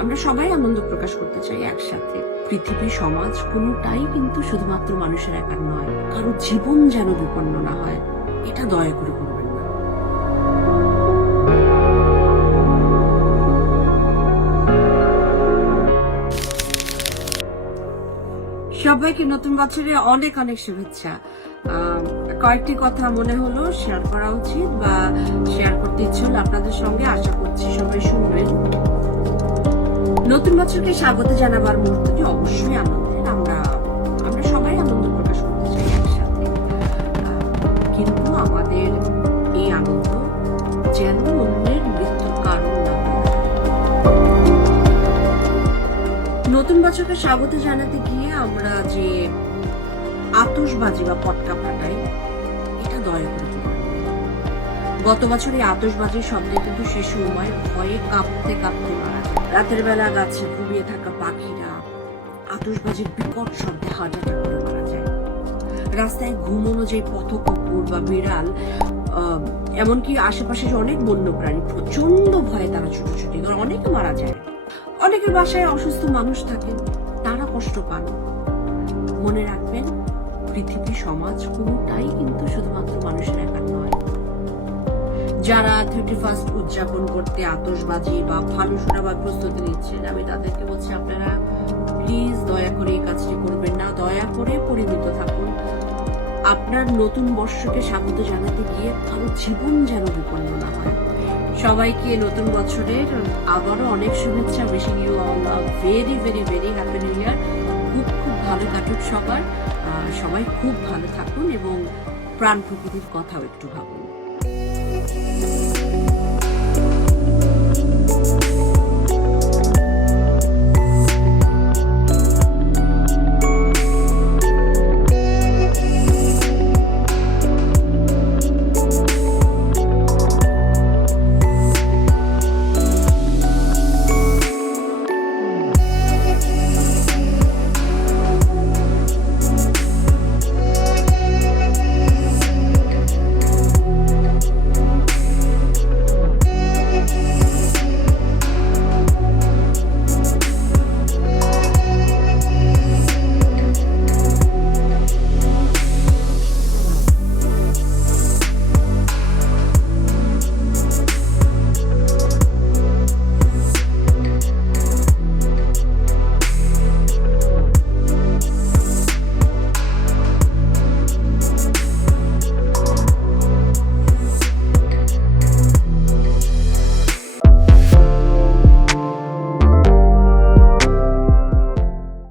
আমরা সবাই আনন্দ প্রকাশ করতে চাই একসাথে। পৃথিবী, সমাজ কোনোটাই কিন্তু শুধুমাত্র মানুষের একার নয়। কারো জীবন যেন বিপন্ন না হয়, এটা দয়া করে করবেন না। সবাইকে নতুন বছরে অনেক অনেক শুভেচ্ছা। কয়েকটি কথা মনে হলো শেয়ার করা উচিত বা শেয়ার করতে ইচ্ছে হলো আপনাদের সঙ্গে। আশা করছি সবাই শুনবেন। নতুন বছরকে স্বাগত জানাবার মুহূর্তটি অবশ্যই আনন্দের। আমরা সবাই আনন্দ প্রকাশ করতে চাই একসাথে, কিন্তু আমাদের এই আনন্দ যেন অন্যের মৃত্যুর কারণ না হয়। নতুন বছরকে স্বাগত জানাতে গিয়ে আমরা যে আতশবাজি বা পটকা ফাটাই, এটা দয়া করে করবেন। গত বছর এই আতশবাজির শব্দে কিন্তু শিশু উমায় ভয়ে কাঁপতে কাঁপতে মারা যায়। রাতের বেলা গাছে ঘুমিয়ে থাকা পাখিরা আতশবাজির বিকট শব্দে হাজাটা করে মারা যায়। রাস্তায় ঘুমোনো যে পথকুকুর বা বিড়াল, এমনকি আশেপাশে অনেক বন্যপ্রাণী, প্রচন্ড ভয়ে তারা ছুটোছুটি করে, অনেকে মারা যায়। অনেকের বাসায় অসুস্থ মানুষ থাকেন, তারা কষ্ট পান। মনে রাখবেন, পৃথিবী, সমাজ কোনোটাই কিন্তু শুধুমাত্র মানুষের একার নয়। যারা 31st উদযাপন করতে আতশবাজি বা ফানুস বা প্রস্তুতি নিচ্ছেন, আমি তাদেরকে বলছি, আপনারা প্লিজ দয়া করে এই কাজটি করবেন না। দয়া করে পরিমিত থাকুন। আপনার নতুন বর্ষকে স্বাগত জানাতে গিয়ে কারো জীবন যেন বিপন্ন না হয়। সবাইকে নতুন বছরের আবারও অনেক শুভেচ্ছা। Wishing you all a very very very happy new year. খুব খুব ভালো কাটুক সবার। সবাই খুব ভালো থাকুন এবং প্রাণ প্রকৃতির কথাও একটু ভাবুন।